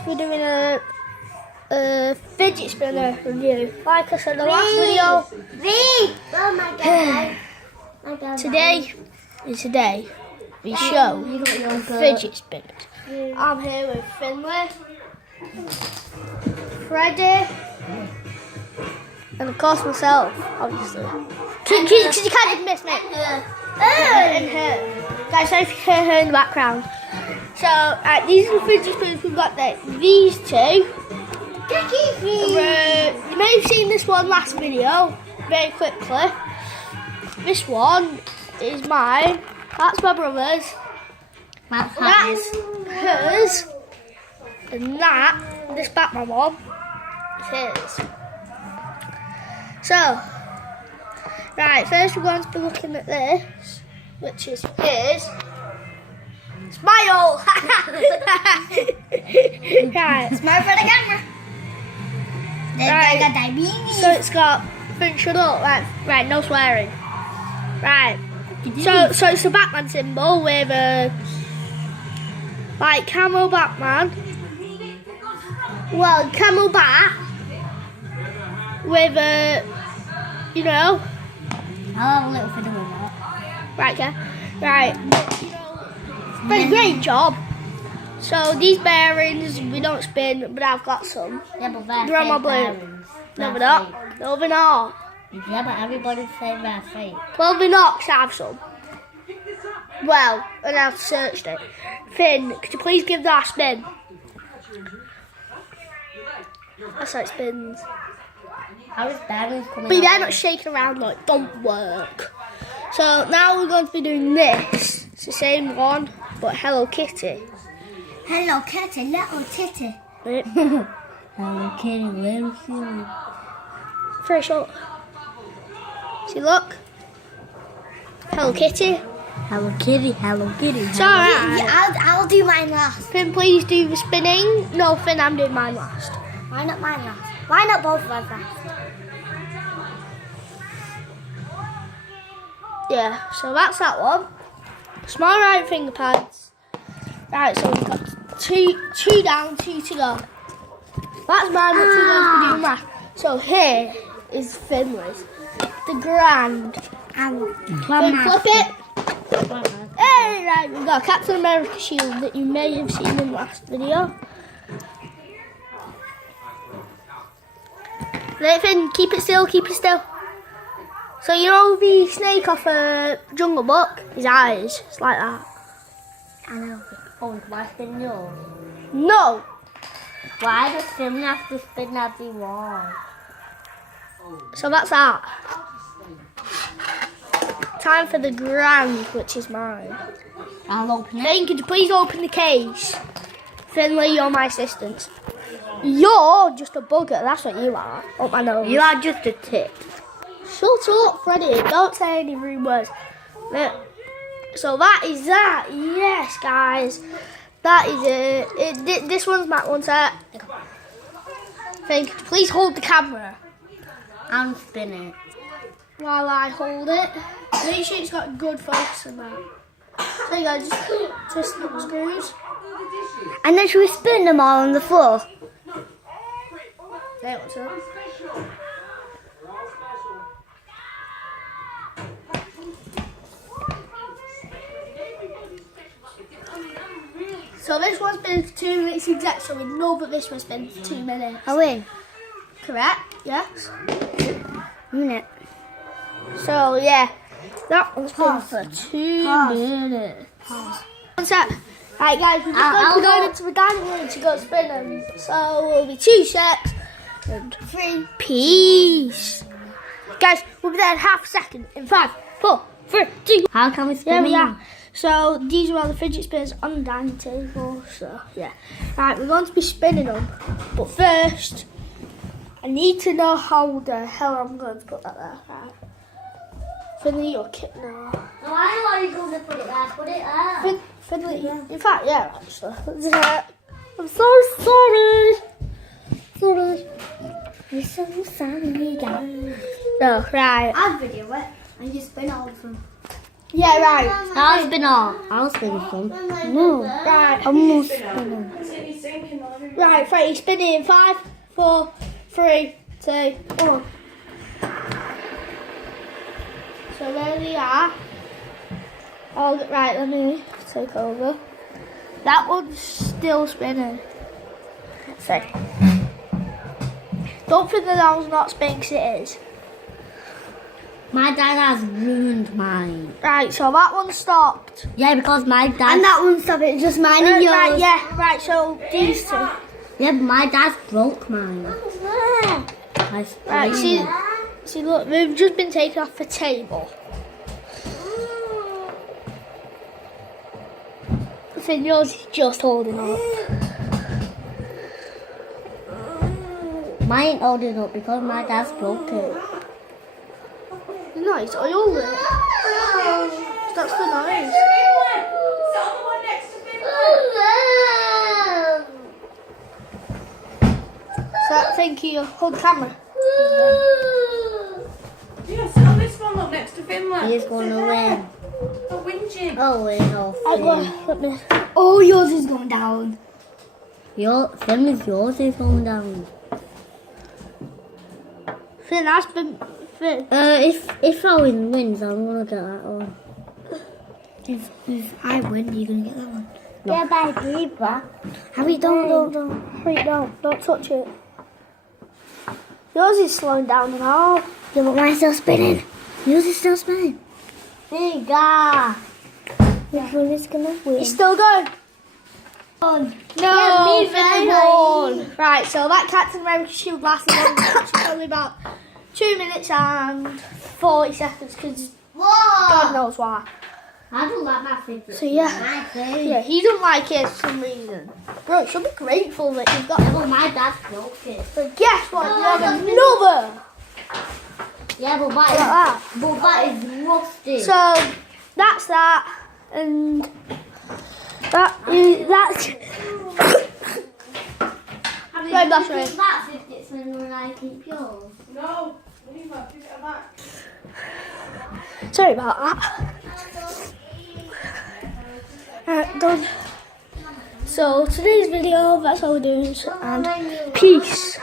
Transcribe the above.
going to be doing a fidget spinner review. Like I said in the last video, Oh my god. today is the day we show fidget spinners. I'm here with Finley, Freddie, and of course myself, obviously. Because you can't miss me. And her. Guys, sorry if you can hear her in the background. So, these are the fidget spinners we've got there. These two. You may have seen this one last video, very quickly. This one is mine. That's my brother's. That's hers. And this Batman one, is his. So, right, first we're going to be looking at this, which is his. Smile! Right. Smile for the camera. Right. So it's got, shut up, right, no swearing. Right. So it's a Batman symbol with a, like, camo Batman. Well, camo bat. With a, you know. I'll have a little fiddle with that. Right, okay. Right. Very great job. So these bearings we don't spin, but I've got some. Yeah, but they're on my blue. No, they're not. No, they're not. Yeah, but everybody's saying they're fake. Well, they're not, 'cause I have some. Well, and I've searched it. Finn, could you please give that a spin? That's how it spins. How is bearings coming But out? they're not shaking around like, don't work. So now we're going to be doing this. It's the same one, but Hello Kitty. Hello Kitty, little titty. Right. Hello Kitty, little kitty. Very short. See, look. Hello Kitty. Hello Kitty, hello Kitty. It's alright. Yeah, I'll do mine last. Finn, please do the spinning. No, Finn, I'm doing mine last. Why not mine last? Why not both of us last? Yeah, so that's that one. Small right finger pads. Right, so we've got two down, two to go. That's mine, but two going to be doing last. So here is Finley's. The grand. Finn, flip it. Hey, right, we've got a Captain America shield that you may have seen in the last video. Right, Finn, keep it still, keep it still. So you know the snake off a Jungle Book? His eyes, it's like that. I know. Oh, why spin yours? No! Why does Sim have to spin every one? So that's that. Time for the grand, which is mine. I'll open it. Finn, could you please open the case? Finley, you're my assistant. You're just a bugger, that's what you are. Up my nose. You are just a tit. Shut up, Freddie. Don't say any rude words. So that is that. Yes, guys. That is it. This one's Matt one set. Finn, could you please hold the camera And spin it. while I hold it. Make sure it's got good focus on that. So you guys just twist the screws. And then should we spin them all on the floor? There, what's up? So this one's been for 2 minutes exact, so we know that this one's been for 2 minutes. I win. Correct? Yes. Minute. So yeah, that one's been Pause. for 2 Pause. minutes. Pause. One sec. Right guys, we're just going to go into the dining room to go spinning. So we'll be 2 secs and 3. Peace. Guys, we'll be there in half a second. In 5, 4, 3, 2. How can we spin There we them? are. So these are all the fidget spinners on the dining table. So yeah. Right, we're going to be spinning them. But first, I need to know how the hell I'm going to put that there. Right. Finley, you're kidding now. No, I know you're going to put it there. Put it there. Finley, in fact, yeah, actually. I'm so sorry. Sorry. You're so sorry, guys. No, right. I'll video it and you spin all of them. Yeah, right. I'll spin all. I'll spin some. No. Right. I'm not spinning. Right, Freddie, spinning in 5, 4, 3, 2, 1. So there we are. Right, let me take over. That one's still spinning. So, don't think that one's not spinning 'cause it is. My dad has ruined mine. Right, so that one stopped. Yeah, because my dad. And that one stopped. It's just mine and yours. Right, yeah, right, so these two. Yeah, but my dad broke mine. Right, see, look, we've just been taken off the table. I think yours is just holding up. Mine ain't holding up because my dad's broke it. No, it's oiled it. That's the noise. So, thank you. Hold the camera. Yeah, sit on this one, look, next to Finland. He's gonna win. A whinging. Oh, win or Let me. Oh, yours is going down. Yours is going down. Finn, that's been. Finn. If Owen wins, I'm gonna get that one. If I win, you're going to get that one. No. Yeah, but I agree, but. Harry, don't. Harry, don't touch it. Yours is slowing down and all. Yeah, but mine's still spinning. Yours is still spinning. Bigger. Which one is going to win? It's still going. On. No, me Finn right. won. Right, so that Captain America shield lasted only about 2 minutes and 40 seconds because God knows why. I don't like my fidget. So yeah, he doesn't like it for some reason. Bro, you should be grateful that you've got. Well, my dad broke it. But guess what? You have another Yeah, but like that. that is rusty. So that's that, and that's. Right, that's right. That fidget when I keep yours. No, leave her, give it her back. Sorry about that. Done. So today's video, that's all we're doing, and peace.